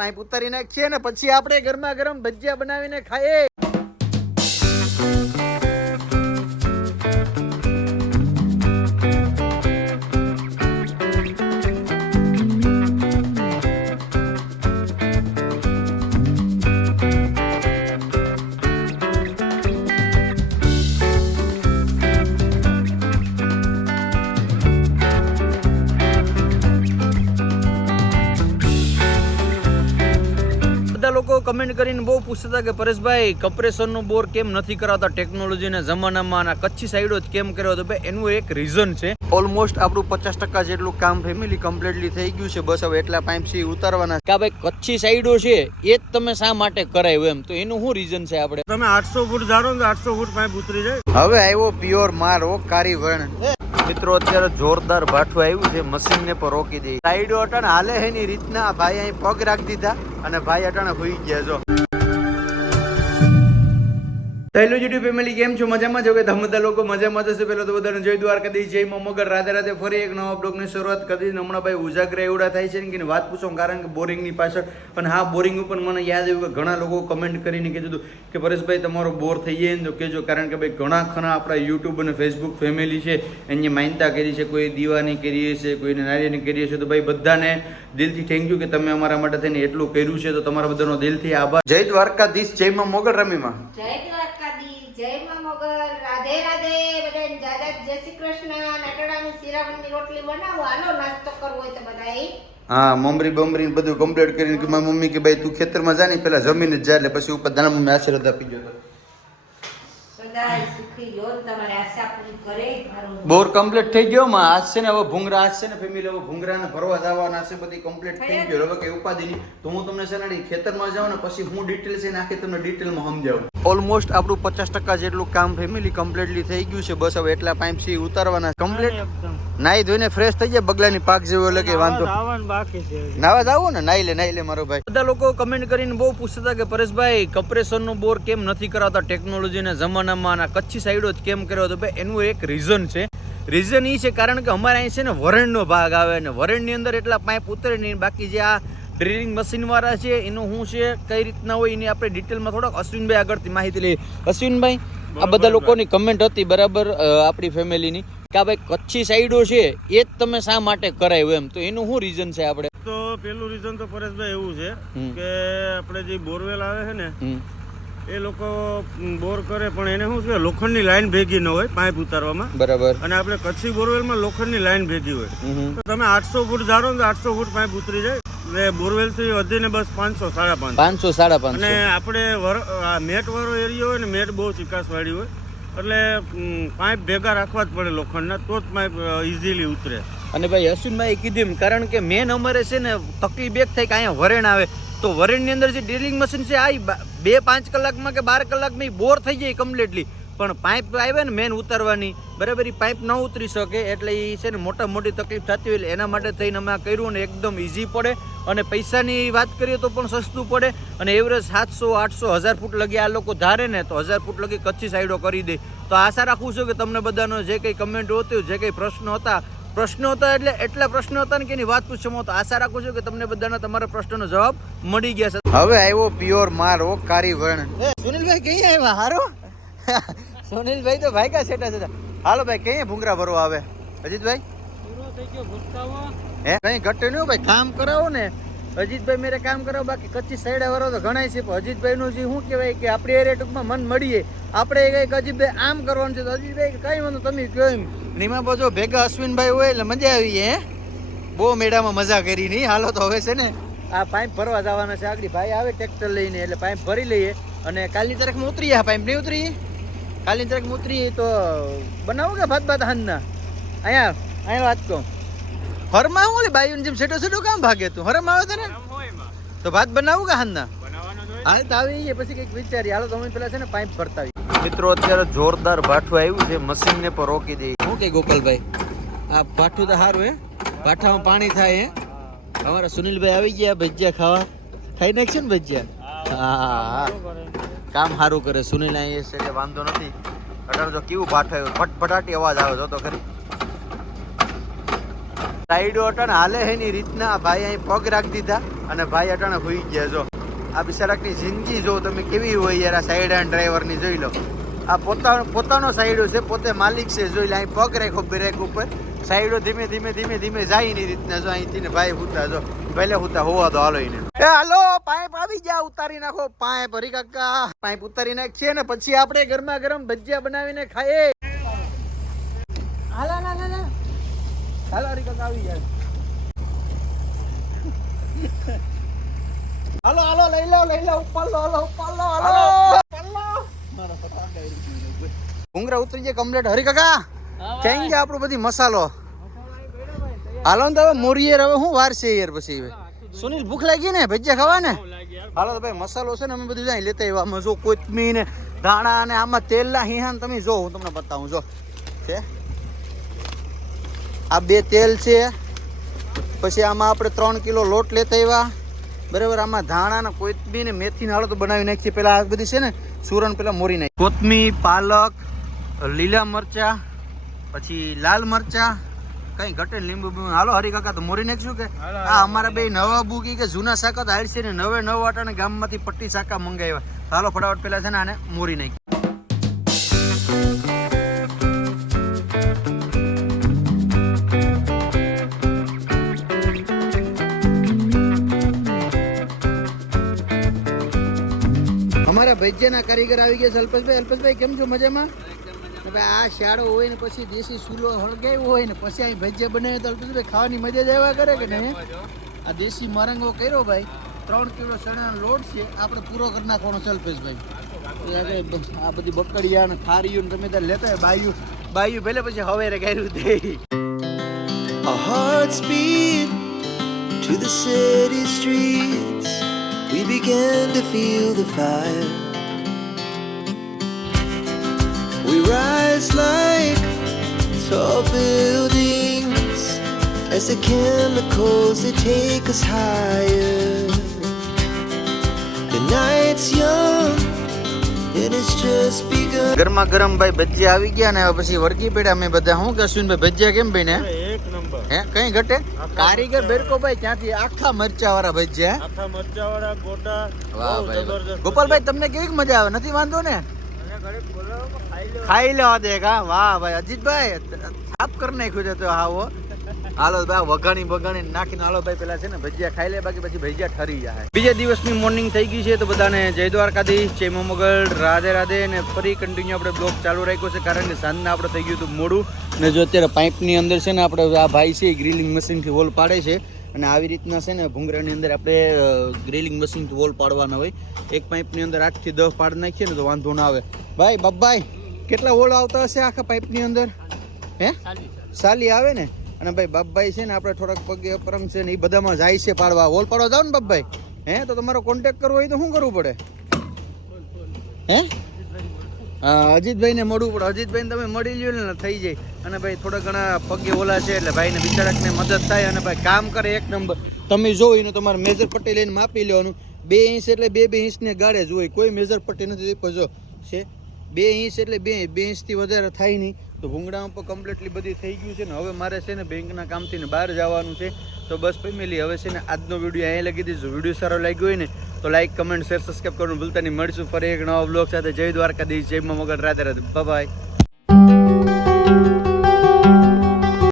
Pipe ઉતારી નાખીએ ને પછી આપણે ગરમા ગરમ ભજીયા બનાવીને ખાઈએ. લોકો કમેન્ટ કરીને બહુ પૂછતા હતા કે પરેશભાઈ કમ્પ્રેસરનો બોર કેમ નથી કરાવતા ટેકનોલોજીના જમાનામાં, આ કચ્છી સાઈડો જ કેમ કર્યો? તો ભાઈ એનું એક રીઝન છે. ઓલમોસ્ટ આપણું 50% જેટલું કામ ફેમિલી કમ્પ્લીટલી થઈ ગયું છે. બસ હવે એટલા પાઇપ છે ઉતારવાના કે ભાઈ કચ્છી સાઈડો છે એ જ તમે શા માટે કરાવ્યું એમ, તો એનું શું રીઝન છે? આપણે તમે 800 ફૂટ ધારો ને 800 ફૂટ પાઇપ ઉતરી જાય. હવે આવ્યો પ્યોર માર ઓ કારી વણ. મિત્રો અત્યારે જોરદાર ભાઠું આવ્યું છે, મશીન ને પર રોકી દે. સાઈડો અટાણે હાલે હે ની રીતના ભાઈ અહીં પગ રાખી દીધા અને ભાઈ અટાણે હોઈ ગયા. જો હેલો યુટ્યુબ ફેમિલી, કેમ છો? મજામાં છો કે બધા લોકો મજામાં જશે? પેલો તો બધાને જય દ્વારકાધીશ, જય મા મોગલ, રાધે રાધે. ફરી એક નવા બ્લોગની શરૂઆત કરી. હમણાં ભાઈ ઉજાગરા એવડા થાય છે ને કે વાત પૂછો, કારણ કે બોરિંગની પાછળ. અને હા, બોરિંગ ઉપર મને યાદ આવ્યું કે ઘણા લોકો કમેન્ટ કરીને કીધું હતું કે પરેશભાઈ તમારો બોર થઈ જાય ને તો કહેજો, કારણ કે ભાઈ ઘણા ખરા આપણા યુટ્યુબ અને ફેસબુક ફેમિલી છે એને માનતા કરી છે, કોઈ દીવાની કરીએ છે, કોઈને નારિયેની કરીએ છીએ. તો ભાઈ બધાને દિલથી થેન્ક યુ કે તમે અમારા માટે થઈને એટલું કર્યું છે, તો તમારા બધાનો દિલથી આભાર. જય દ્વારકાધીશ, જય મા મોગલ. રમીમાં જય દ્વારકાધીશ, જય મા મોગલ, રાધે રાધે. બધાને દાદા જય શ્રી કૃષ્ણ. નટડાની શીરામણની રોટલી બનાવો, હાલો નાસ્તો કરવો હોય તો બધાએ. હા, મમરી બમરી બધું કમ્પ્લીટ કરીને કે મારી મમ્મી કે ભાઈ તું ખેતરમાં જા ને પેલા જમીન જ જા, એટલે પછી ઉપર દાણા મમ્મી આશીર્વાદ આપી ગયો. બધાએ સુખી જો તમારે આશા પૂરી કરે. બોર કમ્પ્લીટ થઈ ગયો માં. આજ છે ને હવે ભૂંગરા, આજ છે ને ફેમિલી હવે ભૂંગરાને ભરવા જવાના છે. બધી કમ્પ્લીટ થઈ ગયો. હવે કઈ ઉપાધિ નહીં. તો હું તમને છે ને ખેતરમાં જાઉં ને પછી હું ડિટેલ છે નાખી તમને ડિટેલમાં સમજાવું. ઓલમોસ્ટ આપણું 50% જેટલું કામ ફેમિલી કમ્પ્લીટલી થઈ ગયું છે. બસ હવે એટલા પાઇપ છે ઉતારવાના. કમ્પ્લીટ નાઈ ધોઈને ફ્રેશ થઈ જાય, બગલાની પાક જેવો, એટલે કે વાંધો બાકી છે. નાવા જાવ ને, નાઈ લે મારો ભાઈ. બધા લોકો કમેન્ટ કરીને બહુ પૂછતા હતા કે પરેશભાઈ કમ્પ્રેસરનો બોર કેમ નથી કરાવતા ટેકનોલોજીના જમાનામાં, આ કચ્છી સાઈડો જ કેમ કર્યો? તો ભાઈ એનું એક રીઝન છે. રીઝન એ છે કારણ કે અમારે અહીં છે ને વરણનો ભાગ આવે ને વરણની અંદર એટલા પાઇપ ઉતરે નહીં. બાકી જે આ ડ્રિલિંગ મશીન વાળા છે એનું શું છે, કઈ રીતના હોય એની આપણે ડિટેલમાં થોડોક અશ્વિનભાઈ આગળથી માહિતી લઈએ. અશ્વિનભાઈ, આ બધા લોકોની કમેન્ટ હતી બરાબર આપણી ફેમિલીની કે ભાઈ કચ્છી સાઈડો છે એ જ તમે શા માટે કરાવ્યું એમ, તો એનું શું રીઝન છે? આપણે તો પેલું રીઝન તો પરેશભાઈ એવું છે કે આપણે જે બોરવેલ આવે છે ને એ લોકો બોર કરે પણ એને શું છે, લોખંડની લાઈન ભેગી ન હોય પાઇપ ઉતારવામાં. બરાબર. અને આપણે કચ્છી બોરવેલમાં લોખંડની લાઈન ભેગી હોય. તો તમે 800 ફૂટ ધારો ને 800 ફૂટ પાઇપ ઉતરી જાય. એટલે બોરવેલ થી વધીને બસ 500 550. અને આપણે મેટ વાળો એરિયો હોય ને, મેટ બહુ ચિકાસ વાળી હોય એટલે પાઇપ ભેગા રાખવા જ પડે લોખંડના, તો જ પાઇપ ઇઝીલી ઉતરે. અને ભાઈ અશ્વિનભાઈ કીધું એમ, કારણ કે મેન અમારે છે ને તકલીફ એક થાય કે અહીંયા વરેણ આવે તો વરેણની અંદર જે ડ્રિલિંગ મશીન છે આ 2-5 કલાકમાં કે 12 કલાકમાં બોર થઈ જાય કમ્પ્લીટલી. પણ પાઇપ આવે ને મેન ઉતારવાની, બરાબર, એ પાઇપ ન ઉતરી શકે એટલે એ છે ને મોટી તકલીફ થતી હોય. એના માટે થઈને અમે આ કર્યું ને એકદમ ઇઝી પડે અને પૈસાની વાત કરીએ તો પણ સસ્તું પડે. અને એવરેજ 700, 800, 1000 ફૂટ લગી આ લોકો ધારે ને તો 1000 ફૂટ લગી કચ્છી સાઈડો કરી દે. તો આશા રાખું છું કે તમને બધાનો જે કંઈ કમેન્ટ હોતી, જે કંઈ પ્રશ્નો હતા એટલે એટલા પ્રશ્નો હતા ને કે એની વાત પૂછવામાં, તો આશા રાખું છું કે તમને બધાના તમારા પ્રશ્નનો જવાબ મળી ગયા છે. હવે આવ્યો પ્યોર માર ઓ કારી વણ. સુનિલભાઈ કઈ આવ્યા? હારો સુનિલભાઈ તો ભાઈ કા સેટા સેટા. હાલો ભાઈ, કઈ ભૂંગરા ભરવા આવે? અજીતભાઈ પૂરો થઈ ગયો ભૂસકાવો હે? કઈ ઘટે નહીં ભાઈ, કામ કરાવો ને અજીતભાઈ, મેરે કામ કરાવો. બાકી કચ્છી સાઈડ વાળો તો ઘણા છે, પણ અજીતભાઈ નું જે શું કહેવાય કે આપણે એરિયા ટૂંકમાં મન મળીએ. આપણે કઈક અજીતભાઈ આમ કરવાનું છે તો અજીતભાઈ કઈ વાંધો તમે કહો એમ. નીમા બાજુ ભેગા અશ્વિનભાઈ હોય એટલે મજા આવી જાય. બહુ મેળામાં મજા કરી નહીં. હાલો તો હવે છે ને આ પાઇપ ભરવા જવાના છે. આગળ ભાઈ આવે ટ્રેક્ટર લઈને એટલે પાઇપ ભરી લઈએ અને કાલની તારીખમાં ઉતરીએ. આ પાઇપ નહીં ઉતરીએ, કાલની તારીખમાં ઉતરીએ તો બનાવો કે ભાત હાંજના અહીંયા વાત કહું. હરમાં ઓલી બાયું જેમ સેટો કામ ભાગે તું? હરમ આવે તને તો ભાત બનાવું કે હાંજના? હા તો આવી જાય પછી કંઈક વિચારીએ. હાલો તમે પેલા છે ને પાઇપ ભરતા આવી. મિત્રો અત્યારે જોરદાર ભાઠું આવ્યું છે, મશીન ને પર રોકી દે. શું કે ગોપાલભાઈ, આ ભાઠું તો સારું હે, ભાઠામાં પાણી થાય હે. અમારા સુનિલભાઈ આવી ગયા ભજીયા ખાવા. ખાઈ નાખશે ને ભજીયા? હા, કામ સારું કરે સુનિલ. અહીંયા છે વાંધો નથી. અત્યારે જો કેવું ભાઠું આવ્યું, ફટફટાટી અવાજ આવે તો ખરી. સાઈડો અટાણે હાલે હે ની રીતના ભાઈ અહીં પગ રાખી દીધા અને ભાઈ અટાણે હોઈ ગયા. જો આ બિચારાકની જિંદગી જો તમે કેવી હોય યાર. આ સાઈડ હેન્ડ ડ્રાઈવરની જોઈ લો. આ પોતાનો સાઈડો છે, પોતે માલિક છે. જોઈ લે અહીં પગ રાખ્યો બ્રેક ઉપર. સાઈડો ધીમે ધીમે ધીમે ધીમે જાય ની રીતના. જો અહીંથી ને ભાઈ હુતા જો પહેલે હુતા હોવા તો હાલો એને. એ હાલો પાઇપ આવી જા, ઉતારી નાખો પાઇપ. હરી કાકા પાઇપ ઉતારી નાખીએ ને પછી આપણે ગરમા ગરમ ભજીયા બનાવીને ખાઈએ. હાલો ના ના ના હાલો હરી કાકા આવી જાય. હાલો હાલો લઈ લો ઉપર લો હાલો ઉપર લો હાલો ભૂંગરા ઉતરી જાય કમ્પ્લીટ. હરી કાકા ક્યાં ગયા આપણો બધી મસાલો? હાલો ને તો હવે મોરીએ હવે શું વાર છે યાર. પછી સુનિલ ભૂખ લાગી ને ભજીયા ખાવા ને? હાલો તો ભાઈ મસાલો છે ને અમે બધું જાય લેતા આવ્યા. આમાં જો કોથમીર ને ધાણા ને આમાં તેલના હિહાન તમે જો હું તમને બતાવું. જો છે આ 2 તેલ છે. પછી આમાં આપણે 3 કિલો લોટ લેતા આવ્યા બરાબર. આમાં ધાણા ને કોથમીર ને મેથી ને હાલો તો બનાવી નાખીએ. પેલા આ બધી છે ને સુરણ પેલા મોરી નાખી. કોથમીર, પાલક, લીલા મરચા, પછી લાલ મરચા, કઈ ઘટે લીંબુ. હાલો હરી કાકા તો મોરી નાખશું કે આ અમારા બે નવા બુકી કે જૂના શાકા તો હાલ છે ને નવે નવ વાટાને ગામમાંથી પટ્ટી શાકા મંગાવ્યા. હાલો ફટાફટ પેલા છે ને આને મોરી નાખી. અમારા ભજીયાના કારીગર આવી ગયા છે અલ્પેશભાઈ. અલ્પેશભાઈ કેમ છો? મજામાં? ભાઈ આ શાળો હોય ને પછી દેશી ચૂલો હળગાવ્યો હોય ને પછી અહીં ભજીયા બનાવે તો અલ્પેશભાઈ ખાવાની મજા જ આવ્યા કરે કે નહીં? આ દેશી મરંગો કર્યો ભાઈ. 3 કિલો ચણાનો લોટ છે આપણે પૂરો કરી નાખવાનો છે અલ્પેશભાઈ. આ બધી બકડિયા ને થારીઓ ને તમે ત્યાં લેતા હોય બાયું ભલે પછી હવેરે કર્યું તે. Our hearts beat to the city streets. We began to feel the fire. We rise like tall buildings as the chemicals they take us higher. The night's young and it's just begun. ગરમા ગરમ ભાઈ ભજીયા આવી ગયા ને પછી વળગી પડ્યા મેં બધા. શું કહેશું ભાઈ ભજીયા કેમ બને? એક નંબર. હે કઈ ઘટે? કારીગર બેરકો ભાઈ ક્યાંથી આખા મરચા વાળા ભજીયા. આખા મરચા વાળા ગોટા. વાહ બહુ ભાઈ જબરદસ્ત. ગોપાલભાઈ તમને કેવી મજા આવે? નથી વાંધો ને? ખાઈ લો દેખા. વાહ ભાઈ અજીતભાઈ સાફ કરી નાખ્યું છે તો હાવો. હાલો ભાઈ વઘાણી નાખીને હાલો ભાઈ પેલા છે ને ભજીયા ખાઈ લે બાકી પછી ભજીયા ઠરી જાય. બીજા દિવસની મોર્નિંગ થઈ ગઈ છે તો બધાને જય દ્વારકાધીશ, જય મોગલ, રાધે રાધે. ને ફરી કન્ટિન્યુ આપણે બ્લોગ ચાલુ રાખ્યો છે કારણ કે સાંજના આપણે થઈ ગયું હતું મોડું. ને જો અત્યારે પાઇપની અંદર છે ને આપણે આ ભાઈ છે ગ્રીલિંગ મશીનથી હોલ પાડે છે અને આવી રીતના છે ને ભૂંગરાની અંદર આપણે ગ્રીલિંગ મશીનથી હોલ પાડવાના હોય. એક પાઇપની અંદર 8 થી 10 પાડ નાખીએ ને તો વાંધો ના આવે. ભાઈ બાપભાઈ કેટલા હોલ આવતા હશે આખા પાઇપની અંદર? હે સાલી આવે ને? અને ભાઈ બાપભાઈ છે ને આપણે થોડાક પગે અપરંગ છે ને એ બધામાં જાય છે પાડવા. હોલ પાડવા જાવ ને બાપભાઈ? હે તો તમારો કોન્ટેક્ટ કરવો હોય તો શું કરવું પડે? હે હા અજીતભાઈને મળવું પડે. અજીતભાઈને તમે મળી લ્યો ને થઈ જાય. અને ભાઈ થોડા ઘણા પગે ઓલા છે એટલે ભાઈને બિચારાકને મદદ થાય અને ભાઈ કામ કરે એક નંબર. તમે જોઈને તમારે મેજર પટ્ટી લઈને માપી લેવાનું. 2 ઇંચ એટલે 2 ઇંચને ગાળે જ હોય, કોઈ મેજર પટ્ટી નથી. જો છે 2 ઇંચ એટલે 2 ઇંચથી વધારે થાય નહીં. તો ભૂંગળામાં પણ કમ્પ્લીટલી બધી થઈ ગયું છે ને હવે મારે છે ને બેંકના કામથી ને બહાર જવાનું છે. તો બસ ફેમિલી હવે છે ને આજનો વિડીયો અહીંયા લગી દીધું. વિડીયો સારો લાગ્યો હોય ને તો લાઈક, કમેન્ટ, શેર, સબસ્ક્રાઈબ કરવાનું ભૂલતા નહીં. મળીશું ફરી એક નવા બ્લોગ સાથે. જય દ્વારકાધીશ, જય મા મોગલ, રાધે રાધે, બાય.